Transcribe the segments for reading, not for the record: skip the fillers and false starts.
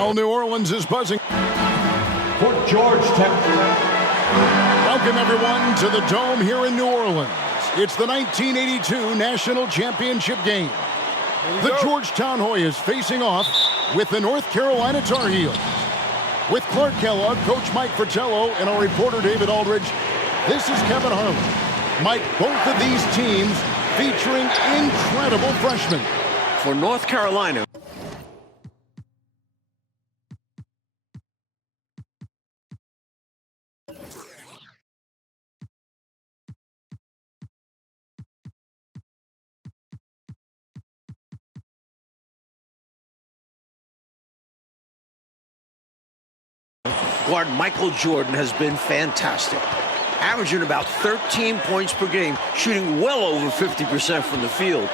Well, New Orleans is buzzing. For Georgetown. Welcome, everyone, to the Dome here in New Orleans. It's the 1982 National Championship game. The Georgetown Hoyas facing off with the North Carolina Tar Heels. With Clark Kellogg, Coach Mike Fratello, and our reporter David Aldridge, this is Kevin Harlan. Mike, both of these teams featuring incredible freshmen. For North Carolina, guard Michael Jordan has been fantastic, averaging about 13 points per game, shooting well over 50% from the field.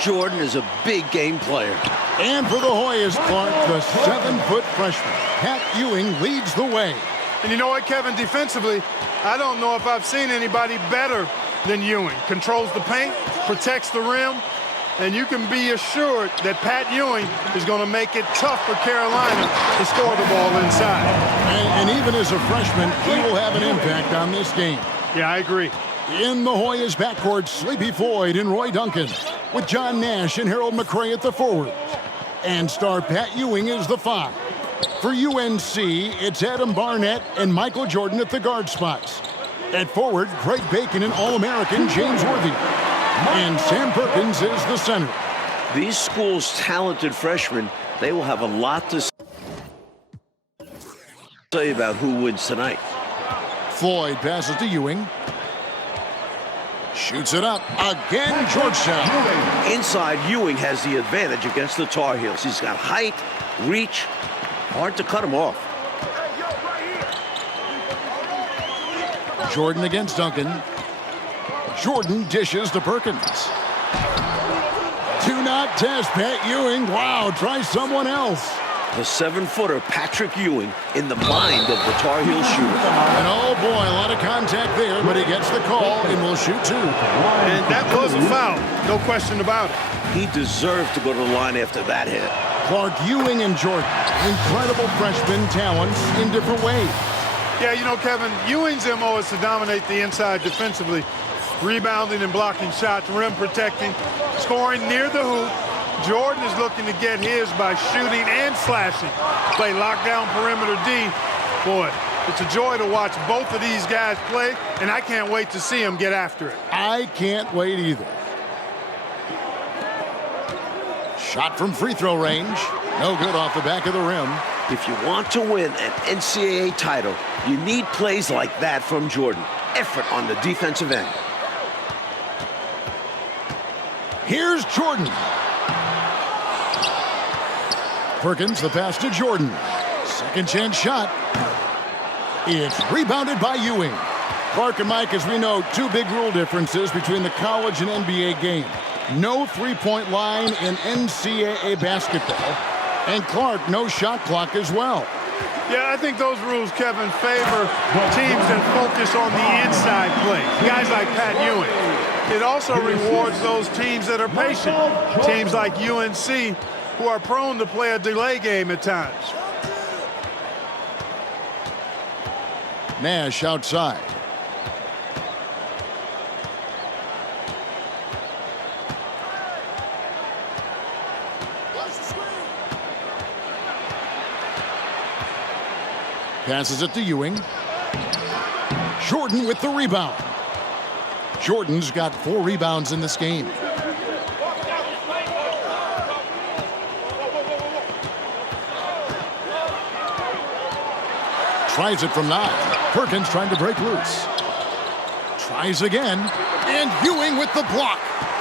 Jordan is a big game player. And for the Hoyas, Clark, the 7-foot freshman, Pat Ewing, leads the way. And you know what, Kevin, defensively, I don't know if I've seen anybody better than Ewing. Controls the paint, protects the rim, and you can be assured that Pat Ewing is going to make it tough for Carolina to score the ball inside. And even as a freshman, he will have an impact on this game. Yeah, I agree. In the Hoyas backcourt, Sleepy Floyd and Roy Duncan, with John Nash and Harold McRae at the forwards. And star Pat Ewing is the 5. For UNC, it's Adam Barnett and Michael Jordan at the guard spots. At forward, Craig Bacon and All-American James Worthy. And Sam Perkins is the center. These schools' talented freshmen, they will have a lot to say about who wins tonight. Floyd passes to Ewing. Shoots it up. Again, Georgetown. Inside, Ewing has the advantage against the Tar Heels. He's got height, reach, hard to cut him off. Jordan against Duncan. Jordan dishes to Perkins. Do not test Pat Ewing. Wow, try someone else. The 7-footer Patrick Ewing in the mind of the Tar Heel shooter. And oh boy, a lot of contact there, but he gets the call and will shoot 2. And that was a foul, no question about it. He deserved to go to the line after that hit. Clark, Ewing, and Jordan, incredible freshman talents in different ways. Yeah, you know, Kevin, Ewing's MO is to dominate the inside defensively. Rebounding and blocking shots, rim protecting, scoring near the hoop. Jordan is looking to get his by shooting and slashing. Play lockdown perimeter D. Boy, it's a joy to watch both of these guys play, and I can't wait to see them get after it. I can't wait either. Shot from free throw range. No good off the back of the rim. If you want to win an NCAA title, you need plays like that from Jordan. Effort on the defensive end. Here's Jordan. Perkins, the pass to Jordan. Second chance shot. It's rebounded by Ewing. Clark and Mike, as we know, 2 big rule differences between the college and NBA game. No three-point line in NCAA basketball. And Clark, no shot clock as well. Yeah, I think those rules, Kevin, favor teams that focus on the inside play. Guys like Pat Ewing. It also rewards those teams that are patient. Teams like UNC, who are prone to play a delay game at times. Nash outside. Passes it to Ewing. Jordan with the rebound. Jordan's got 4 rebounds in this game. Tries it from 9. Perkins trying to break loose. Tries again. And Ewing with the block.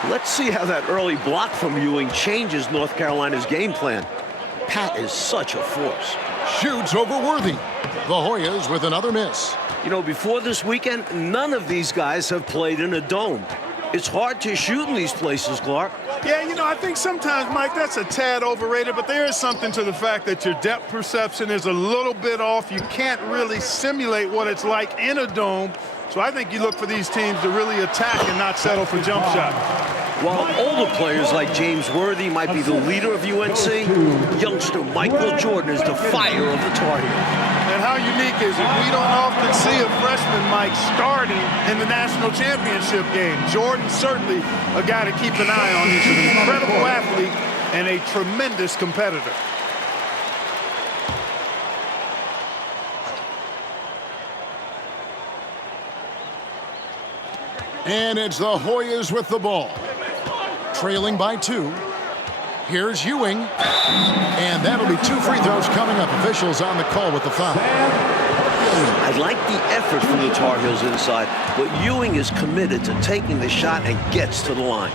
Let's see how that early block from Ewing changes North Carolina's game plan. Pat is such a force. Shoots over Worthy. The Hoyas with another miss. You know, before this weekend, none of these guys have played in a dome. It's hard to shoot in these places, Clark. Yeah, you know, I think sometimes, Mike, that's a tad overrated, but there is something to the fact that your depth perception is a little bit off. You can't really simulate what it's like in a dome. So I think you look for these teams to really attack and not settle for jump shots. While older players like James Worthy might be the leader of UNC, youngster Michael Jordan is the fire of the Tar Heels. And how unique is it? We don't often see a freshman, Mike, starting in the national championship game. Jordan certainly a guy to keep an eye on. He's an incredible athlete and a tremendous competitor. And it's the Hoyas with the ball. Trailing by 2. Here's Ewing. And that'll be 2 free throws coming up. Officials on the call with the foul. I like the effort from the Tar Heels inside, but Ewing is committed to taking the shot and gets to the line.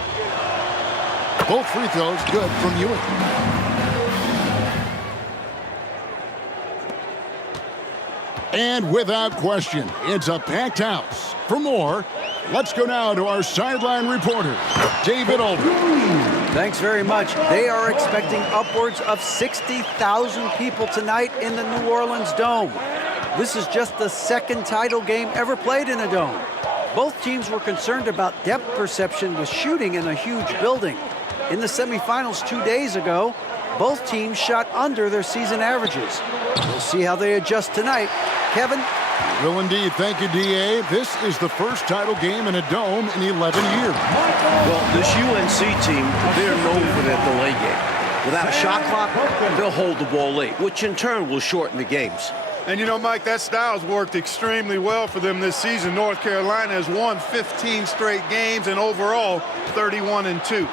Both free throws good from Ewing. And without question, it's a packed house. For more, let's go now to our sideline reporter, David Aldridge. Thanks very much. They are expecting upwards of 60,000 people tonight in the New Orleans Dome. This is just the second title game ever played in a dome. Both teams were concerned about depth perception with shooting in a huge building. In the semifinals 2 days ago, both teams shot under their season averages. We'll see how they adjust tonight. Kevin? Will indeed. Thank you, D.A. This is the first title game in a dome in 11 years. Well, this UNC team, they're known for their delay game. Without a shot clock, they'll hold the ball late, which in turn will shorten the games. And you know, Mike, that style's worked extremely well for them this season. North Carolina has won 15 straight games and overall 31-2.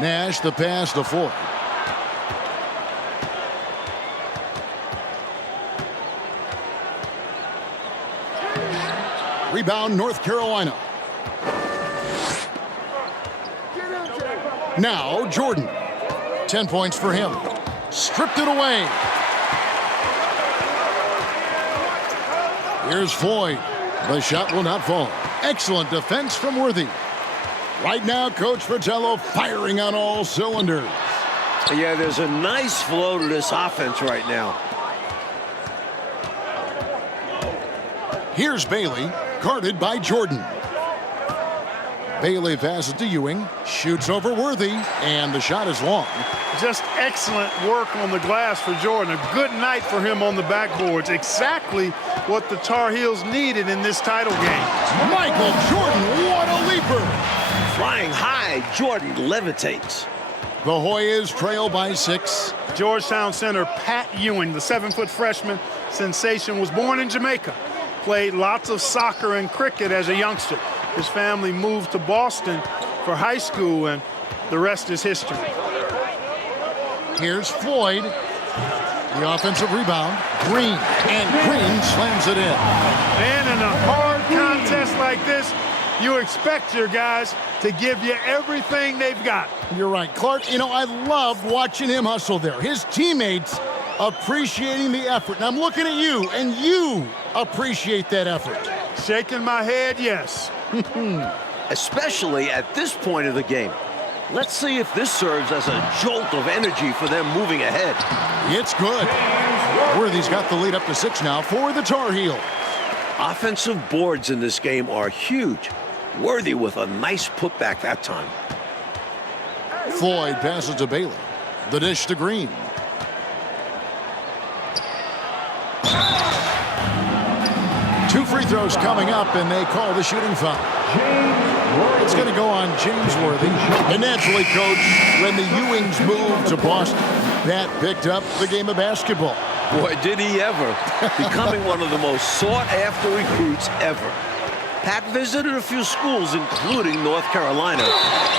Nash the pass to Ford. Rebound, North Carolina. Now, Jordan. 10 points for him. Stripped it away. Here's Floyd. The shot will not fall. Excellent defense from Worthy. Right now, Coach Fratello firing on all cylinders. Yeah, there's a nice flow to this offense right now. Here's Bailey, guarded by Jordan. Bailey passes to Ewing, shoots over Worthy, and the shot is long. Just excellent work on the glass for Jordan. A good night for him on the backboards. Exactly what the Tar Heels needed in this title game. Michael Jordan, what a leaper! Flying high, Jordan levitates. The Hoyas trail by 6. Georgetown center Pat Ewing, the 7-foot freshman sensation, was born in Jamaica. Played lots of soccer and cricket as a youngster. His family moved to Boston for high school, and the rest is history. Here's Floyd. The offensive rebound. Green. And Green slams it in. And in a hard contest like this, you expect your guys to give you everything they've got. You're right, Clark. You know, I love watching him hustle there. His teammates appreciating the effort. And I'm looking at you, and you appreciate that effort. Shaking my head, yes. Especially at this point of the game. Let's see if this serves as a jolt of energy for them moving ahead. It's good. Worthy's got the lead up to 6 now for the Tar Heels. Offensive boards in this game are huge. Worthy with a nice putback that time. Floyd passes to Bailey. The dish to Green. Two free throws coming up, and they call the shooting foul. It's going to go on James Worthy. And naturally, Coach, when the Ewings moved to Boston, Pat picked up the game of basketball. Boy, did he ever. Becoming one of the most sought-after recruits ever. Pat visited a few schools, including North Carolina,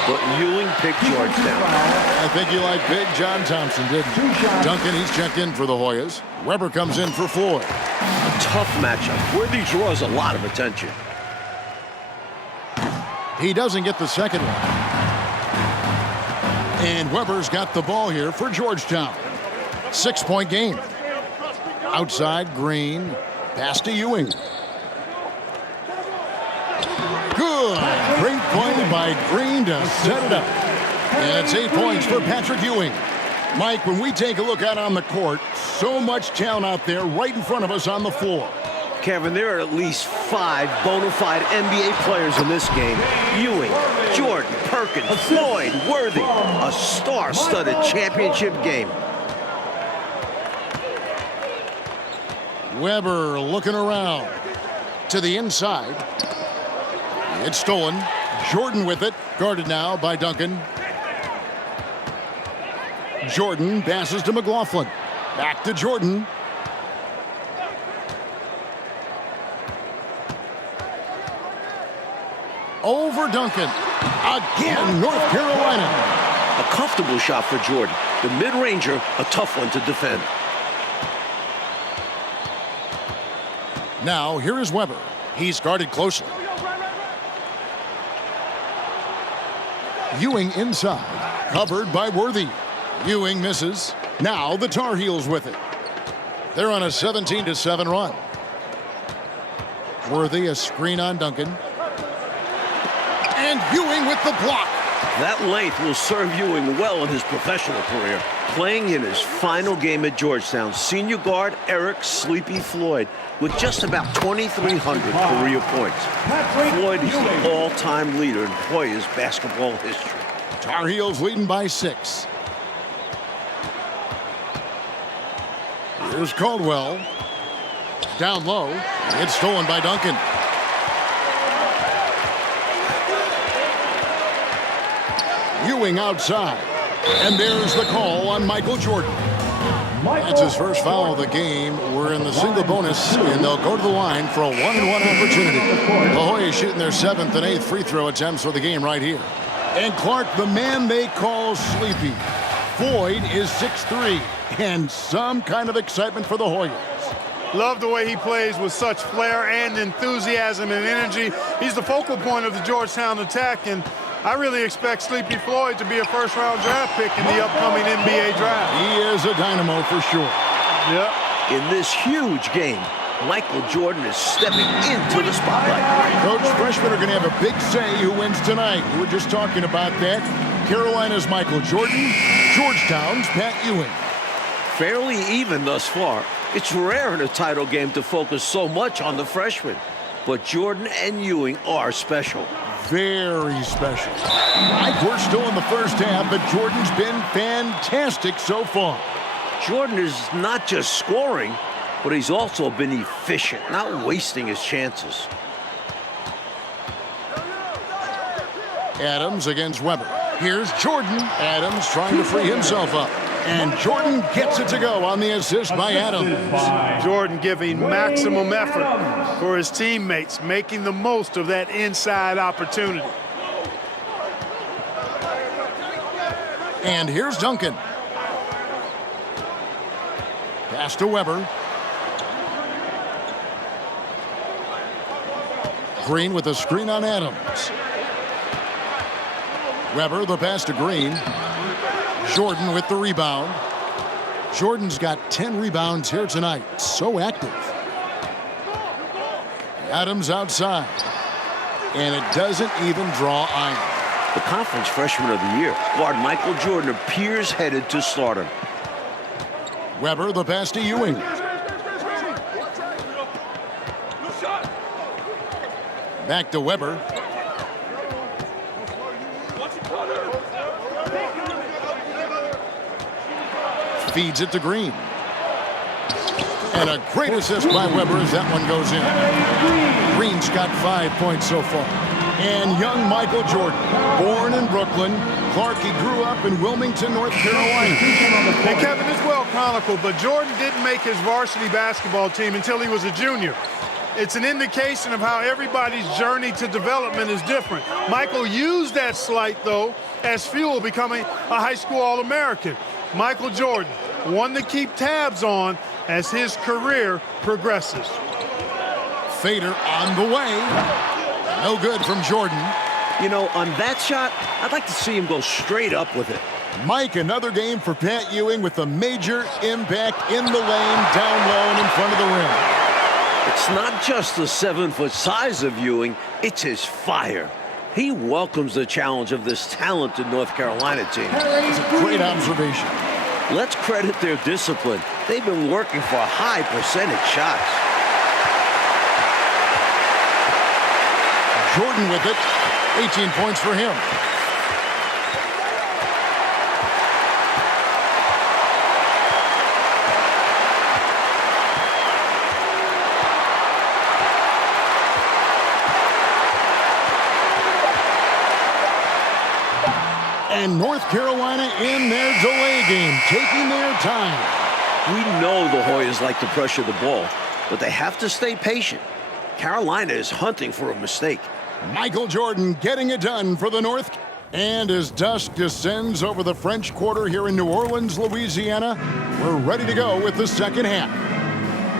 but Ewing picked Georgetown. I think you like Big John Thompson, didn't you? Duncan, he's checked in for the Hoyas. Weber comes in for Floyd. A tough matchup. Worthy draws a lot of attention. He doesn't get the second one. And Weber's got the ball here for Georgetown. 6-point game. Outside, Green. Pass to Ewing. Good. Great play by Green to set it up. And it's 8 points for Patrick Ewing. Mike, when we take a look out on the court, so much talent out there right in front of us on the floor. Kevin, there are at least 5 bona fide NBA players in this game. Ewing, Jordan, Perkins, Floyd, Worthy. A star-studded championship game. Weber looking around to the inside. It's stolen. Jordan with it. Guarded now by Duncan. Jordan passes to McLaughlin. Back to Jordan. Over Duncan. Again, North Carolina. A comfortable shot for Jordan. The mid-ranger, a tough one to defend. Now, here is Weber. He's guarded closely. Ewing inside. Covered by Worthy. Ewing misses. Now the Tar Heels with it. They're on a 17-7 run. Worthy, a screen on Duncan. And Ewing with the block. That length will serve Ewing well in his professional career. Playing in his final game at Georgetown, senior guard Eric "Sleepy" Floyd with just about 2,300 career points. Floyd is the all-time leader in Hoyas basketball history. Tar Heels leading by 6. Here's Caldwell. Down low. It's stolen by Duncan. Ewing outside. And there's the call on Michael Jordan. That's his first foul of the game. We're in the single bonus, and they'll go to the line for a 1-and-1 opportunity. La Jolla shooting their 7th and 8th free throw attempts for the game right here. And Clark, the man they call Sleepy. Floyd is 6'3", and some kind of excitement for the Hoyas. Love the way he plays with such flair and enthusiasm and energy. He's the focal point of the Georgetown attack, and I really expect Sleepy Floyd to be a first-round draft pick in the upcoming NBA draft. He is a dynamo for sure. Yep. In this huge game, Michael Jordan is stepping into the spotlight. Coach, freshmen are going to have a big say who wins tonight. We were just talking about that. Carolina's Michael Jordan, Georgetown's Pat Ewing. Fairly even thus far. It's rare in a title game to focus so much on the freshmen. But Jordan and Ewing are special. Very special. We're still in the first half, but Jordan's been fantastic so far. Jordan is not just scoring, but he's also been efficient, not wasting his chances. Adams against Weber. Here's Jordan. Adams trying to free himself up. And Jordan gets it to go on the assist by Adams. Jordan giving maximum effort for his teammates, making the most of that inside opportunity. And here's Duncan. Pass to Weber. Green with a screen on Adams. Weber, the pass to Green. Jordan with the rebound. Jordan's got 10 rebounds here tonight. So active. Adams outside. And it doesn't even draw iron. The conference freshman of the year, guard Michael Jordan, appears headed to stardom. Weber, the pass to Ewing. Back to Weber. Feeds it to Green. And a great assist by Weber as that one goes in. Green's got 5 points so far. And young Michael Jordan, born in Brooklyn. Clark, he grew up in Wilmington, North Carolina. And Kevin, it's well chronicled, but Jordan didn't make his varsity basketball team until he was a junior. It's an indication of how everybody's journey to development is different. Michael used that slight, though, as fuel, becoming a high school All-American. Michael Jordan, one to keep tabs on as his career progresses. Fader on the way. No good from Jordan. You know, on that shot, I'd like to see him go straight up with it. Mike, another game for Pat Ewing with a major impact in the lane, down low and in front of the rim. It's not just the 7-foot size of Ewing, it's his fire. He welcomes the challenge of this talented North Carolina team. It's a great observation. Let's credit their discipline. They've been working for high percentage shots. Jordan with it. 18 points for him. And North Carolina in their delay game, taking their time. We know the Hoyas like to pressure the ball, but they have to stay patient. Carolina is hunting for a mistake. Michael Jordan getting it done for the North. And as dusk descends over the French Quarter here in New Orleans, Louisiana, we're ready to go with the second half.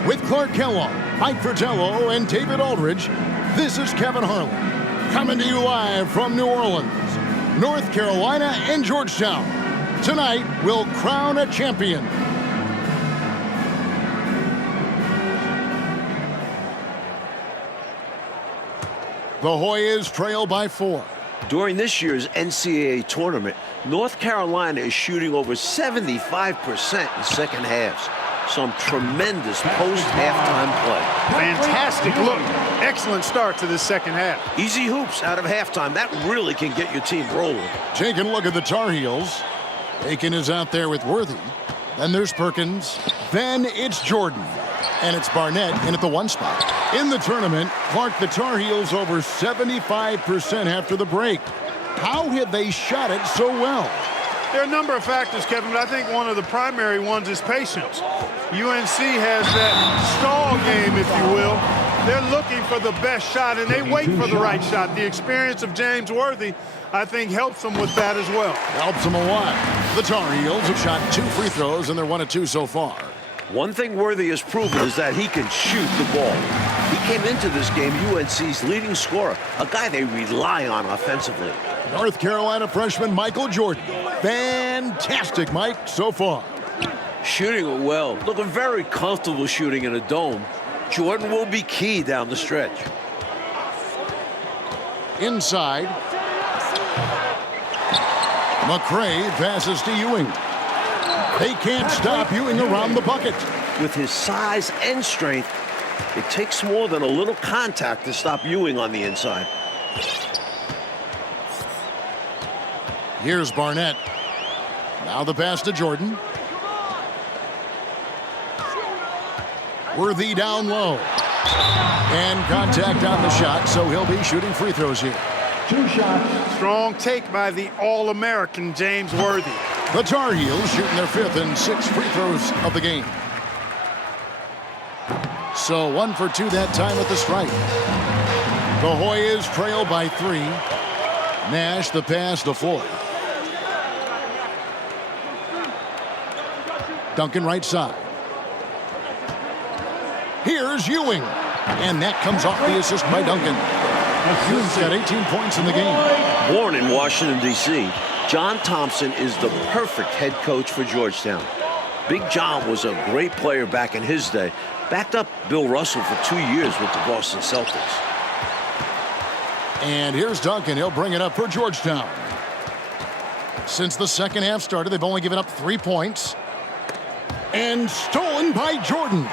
With Clark Kellogg, Mike Fratello, and David Aldridge, this is Kevin Harlan, coming to you live from New Orleans, North Carolina, and Georgetown. Tonight, we'll crown a champion. The Hoyas trail by 4. During this year's NCAA tournament, North Carolina is shooting over 75% in second halves. Some tremendous post-halftime play. Fantastic look. Excellent start to this second half. Easy hoops out of halftime. That really can get your team rolling. Taking a look at the Tar Heels. Aiken is out there with Worthy. Then there's Perkins. Then it's Jordan. And it's Barnett in at the 1 spot. In the tournament, Clark, the Tar Heels over 75% after the break. How have they shot it so well? There are a number of factors, Kevin, but I think one of the primary ones is patience. UNC has that stall game, if you will. They're looking for the best shot, and they wait for the right shot. The experience of James Worthy, I think, helps them with that as well. Helps them a lot. The Tar Heels have shot 2 free throws, and they're 1 of 2 so far. One thing Worthy has proven is that he can shoot the ball. He came into this game UNC's leading scorer, a guy they rely on offensively. North Carolina freshman Michael Jordan. Fantastic, Mike, so far. Shooting it well. Looking very comfortable shooting in a dome. Jordan will be key down the stretch. Inside. McCray passes to Ewing. They can't stop Ewing around the bucket. With his size and strength, it takes more than a little contact to stop Ewing on the inside. Here's Barnett. Now the pass to Jordan. Worthy down low. And contact on the shot, so he'll be shooting free throws here. 2 shots. Strong take by the All-American James Worthy. The Tar Heels shooting their 5th and 6th free throws of the game. So 1 for 2 that time at the stripe. The Hoyas trail by 3. Nash the pass to Floyd. Duncan right side. Here's Ewing. And that comes off the assist by Duncan. Ewing's got 18 points in the game. Born in Washington, D.C., John Thompson is the perfect head coach for Georgetown. Big John was a great player back in his day. Backed up Bill Russell for 2 years with the Boston Celtics. And here's Duncan. He'll bring it up for Georgetown. Since the second half started, they've only given up 3 points. And stolen by Jordan.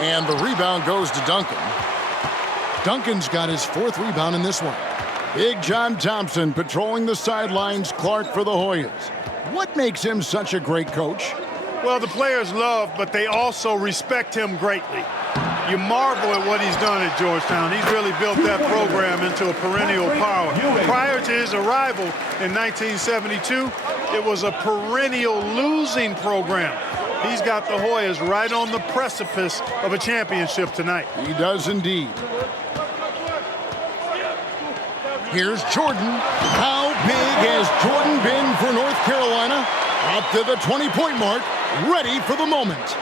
And the rebound goes to Duncan. Duncan's got his 4th rebound in this one. Big John Thompson patrolling the sidelines. Clark for the Hoyas. What makes him such a great coach? Well, the players love, but they also respect him greatly. You marvel at what he's done at Georgetown. He's really built that program into a perennial power. Prior to his arrival in 1972, it was a perennial losing program. He's got the Hoyas right on the precipice of a championship tonight. He does indeed. Here's Jordan. How big has Jordan been for North Carolina? Up to the 20-point mark, ready for the moment.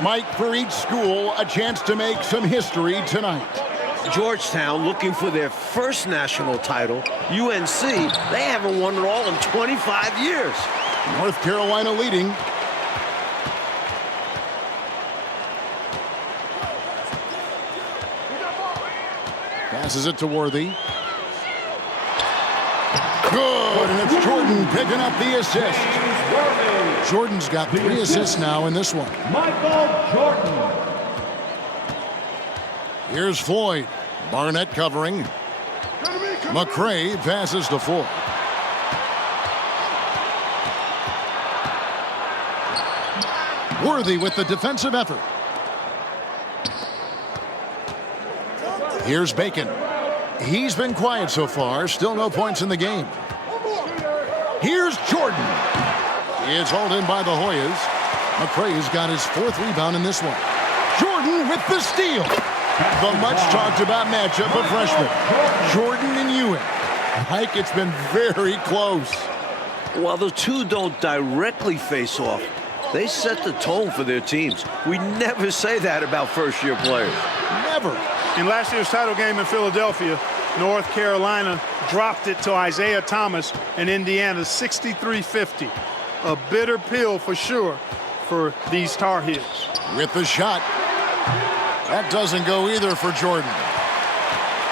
Mike, for each school, a chance to make some history tonight. Georgetown looking for their first national title. UNC, they haven't won it all in 25 years. North Carolina leading. Passes it to Worthy. Good, and it's Jordan picking up the assist. Jordan's got 3 assists now in this one. Michael Jordan. Here's Floyd. Barnett covering. McCray passes to Floyd. Worthy with the defensive effort. Here's Bacon. He's been quiet so far. Still no points in the game. Here's Jordan. It's hauled in by the Hoyas. McCray's got his 4th rebound in this one. Jordan with the steal. The much talked about matchup of freshmen. Jordan and Ewing. Mike, it's been very close. While the two don't directly face off, they set the tone for their teams. We never say that about first-year players. Never. In last year's title game in Philadelphia, North Carolina dropped it to Isaiah Thomas and Indiana 63-50. A bitter pill for sure for these Tar Heels. With the shot. That doesn't go either for Jordan.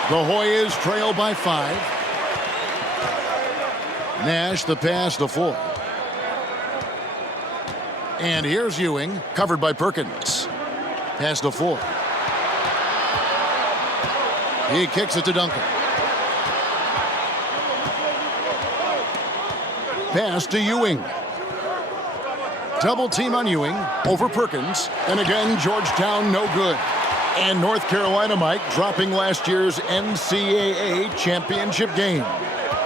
The Hoyas trail by 5. Nash the pass to Floyd. And here's Ewing, covered by Perkins. Pass to Floyd. He kicks it to Duncan. Pass to Ewing. Double team on Ewing over Perkins. And again, Georgetown no good. And North Carolina, Mike, dropping last year's NCAA championship game.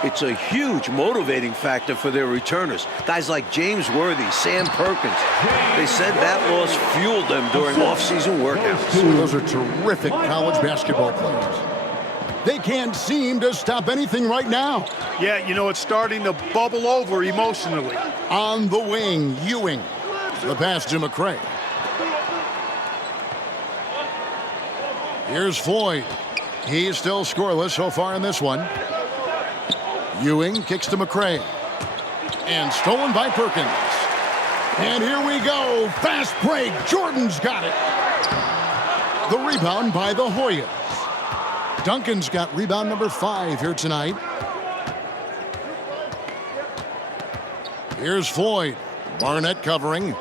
It's a huge motivating factor for their returners. Guys like James Worthy, Sam Perkins. They said that loss fueled them during off-season workouts. Those are terrific college basketball players. They can't seem to stop anything right now. Yeah, you know, it's starting to bubble over emotionally. On the wing, Ewing. The pass to McCray. Here's Floyd. He's still scoreless so far in this one. Ewing kicks to McCray. And stolen by Perkins. And here we go. Fast break. Jordan's got it. The rebound by the Hoyas. Duncan's got rebound number 5 here tonight. Here's Floyd. Barnett covering.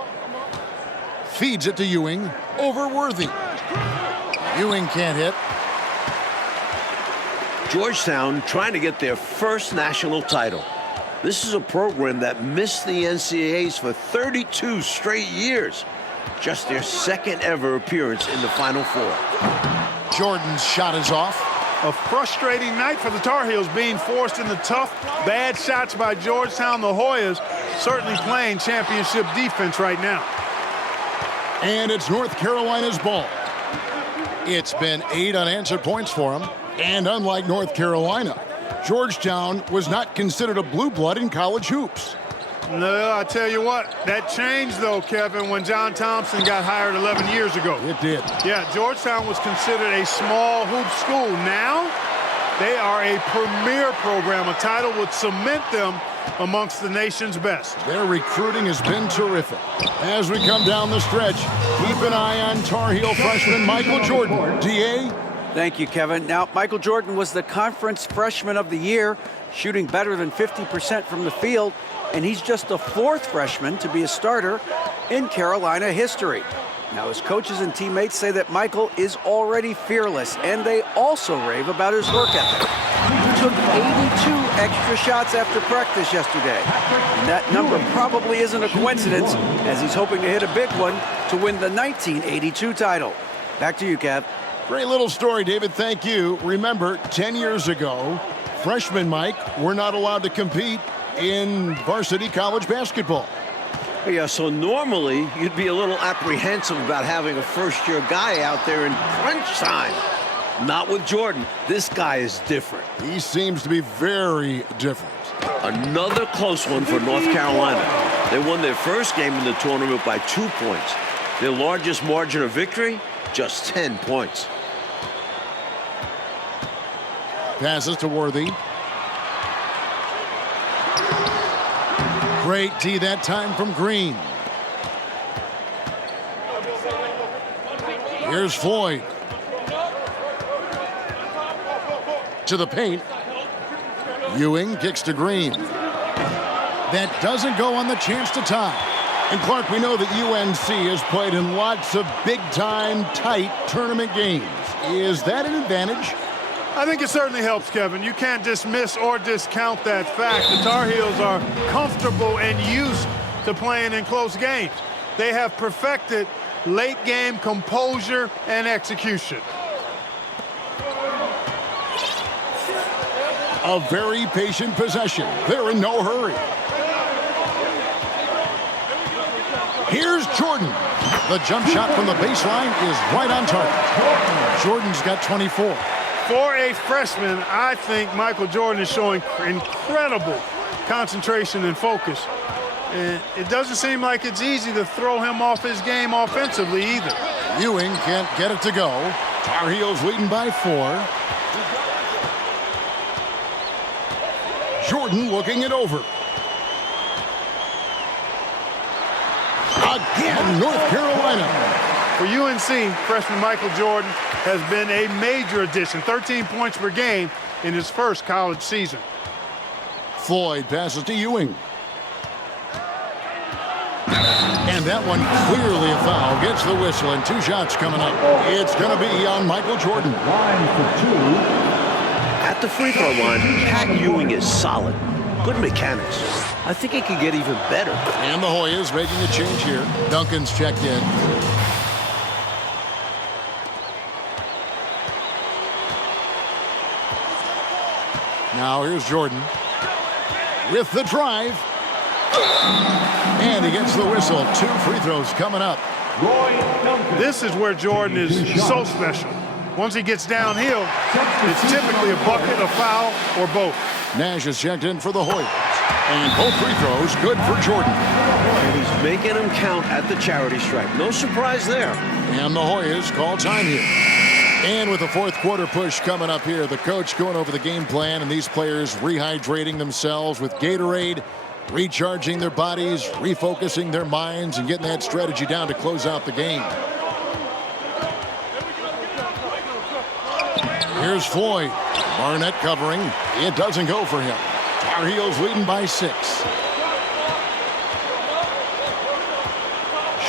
Feeds it to Ewing. Over Worthy. Ewing can't hit. Georgetown trying to get their first national title. This is a program that missed the NCAAs for 32 straight years. Just their 2nd ever appearance in the Final Four. Jordan's shot is off. A frustrating night for the Tar Heels, being forced into tough, bad shots by Georgetown. The Hoyas certainly playing championship defense right now. And it's North Carolina's ball. It's been 8 unanswered points for them. And unlike North Carolina, Georgetown was not considered a blue blood in college hoops. No, I tell you what, that changed though, Kevin, when John Thompson got hired 11 years ago. It did. Yeah, Georgetown was considered a small hoop school. Now, they are a premier program. A title would cement them amongst the nation's best. Their recruiting has been terrific. As we come down the stretch, keep an eye on Tar Heel freshman Michael Jordan. D.A.? Thank you, Kevin. Now, Michael Jordan was the conference freshman of the year, shooting better than 50% from the field, and he's just the 4th freshman to be a starter in Carolina history. Now, his coaches and teammates say that Michael is already fearless, and they also rave about his work ethic. He took 82 extra shots after practice yesterday, and that number probably isn't a coincidence, as he's hoping to hit a big one to win the 1982 title. Back to you, Kev. Great little story, David. Thank you. Remember, 10 years ago, freshmen, Mike, were not allowed to compete in varsity college basketball. Yeah, so normally you'd be a little apprehensive about having a first-year guy out there in crunch time. Not with Jordan. This guy is different. He seems to be very different. Another close one for North Carolina. They won their first game in the tournament by 2 points. Their largest margin of victory, just 10 points. Passes to Worthy. Great tee that time from Green. Here's Floyd. To the paint. Ewing kicks to Green. That doesn't go on the chance to tie. And Clark, we know that UNC has played in lots of big-time, tight tournament games. Is that an advantage? I think it certainly helps, Kevin. You can't dismiss or discount that fact. The Tar Heels are comfortable and used to playing in close games. They have perfected late-game composure and execution. A very patient possession. They're in no hurry. Here's Jordan. The jump shot from the baseline is right on target. Jordan's got 24. For a freshman, I think Michael Jordan is showing incredible concentration and focus. And it doesn't seem like it's easy to throw him off his game offensively either. Ewing can't get it to go. Tar Heels leading by 4. Jordan looking it over. Again, North Carolina. For UNC, freshman Michael Jordan has been a major addition. 13 points per game in his first college season. Floyd passes to Ewing. And that one clearly a foul. Gets the whistle and 2 shots coming up. It's going to be on Michael Jordan. Line for 2. At the free throw line, Pat Ewing is solid. Good mechanics. I think he could get even better. And the Hoyas making a change here. Duncan's checked in. Now here's Jordan with the drive. And he gets the whistle. 2 free throws coming up. Roy Duncan. This is where Jordan is so special. Once he gets downhill, it's typically a bucket, a foul, or both. Nash is checked in for the Hoyas. And both free throws good for Jordan. And he's making them count at the charity stripe. No surprise there. And the Hoyas call time here. And with the 4th quarter push coming up here, the coach going over the game plan and these players rehydrating themselves with Gatorade, recharging their bodies, refocusing their minds, and getting that strategy down to close out the game. Here's Floyd. Barnett covering. It doesn't go for him. Tar Heels leading by 6.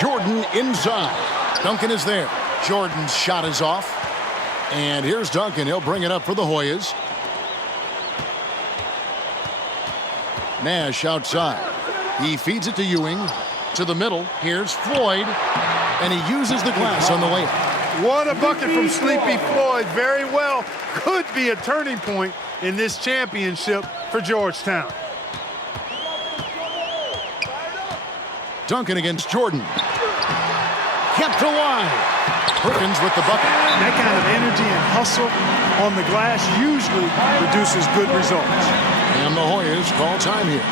Jordan inside. Duncan is there. Jordan's shot is off. And here's Duncan. He'll bring it up for the Hoyas. Nash outside. He feeds it to Ewing. To the middle. Here's Floyd. And he uses the glass on the layup. What a bucket from Sleepy Floyd. Very well. Could be a turning point in this championship for Georgetown. Duncan against Jordan. Kept alive. Perkins with the bucket. That kind of energy and hustle on the glass usually produces good results. And the Hoyas call time here.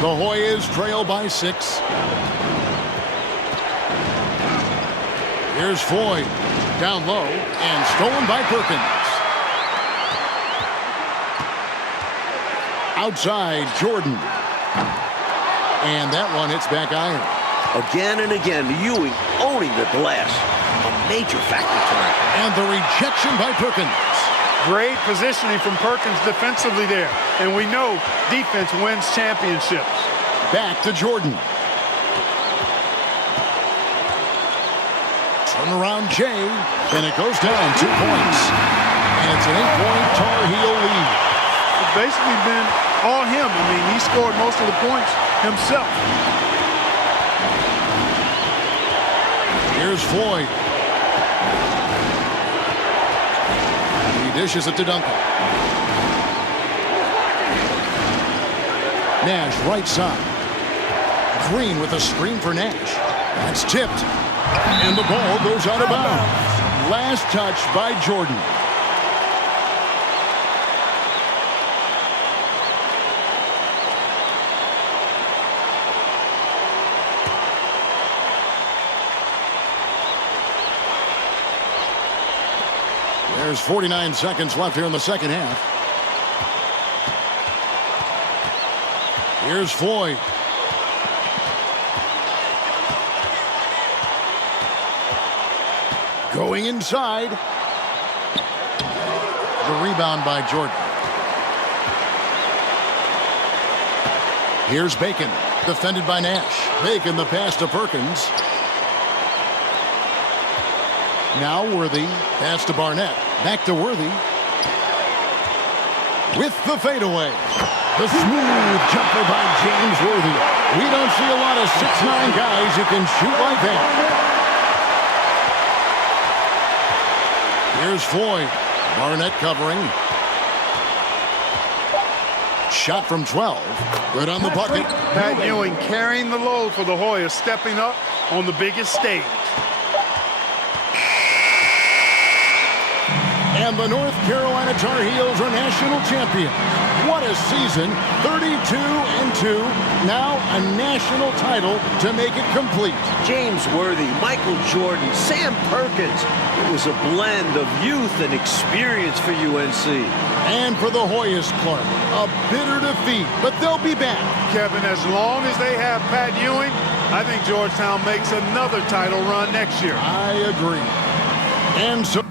The Hoyas trail by 6. Here's Floyd. Down low and stolen by Perkins. Outside, Jordan. And that one hits back iron. Again and again, Ewing owning the glass. A major factor tonight. And the rejection by Perkins. Great positioning from Perkins defensively there. And we know defense wins championships. Back to Jordan. Turnaround Jay. And it goes down 2 points. And it's an 8-point Tar Heel lead. It's basically been all him. I mean, he scored most of the points himself. Here's Floyd. He dishes it to Duncan. Nash right side. Green with a screen for Nash. That's tipped. And the ball goes out of bounds. Last touch by Jordan. There's 49 seconds left here in the second half. Here's Floyd. Going inside. The rebound by Jordan. Here's Bacon, defended by Nash. Bacon, the pass to Perkins. Now Worthy, pass to Barnett. Back to Worthy. With the fadeaway. The smooth jumper by James Worthy. We don't see a lot of 6'9" guys who can shoot like that. Here's Floyd. Barnett covering. Shot from 12. Good on the bucket. Pat Ewing carrying the load for the Hoyas, stepping up on the biggest stage. And the North Carolina Tar Heels are national champions. What a season, 32-2. Now a national title to make it complete. James Worthy, Michael Jordan, Sam Perkins. It was a blend of youth and experience for UNC. And for the Hoyas, Clark, a bitter defeat, but they'll be back. Kevin, as long as they have Pat Ewing, I think Georgetown makes another title run next year. I agree. And so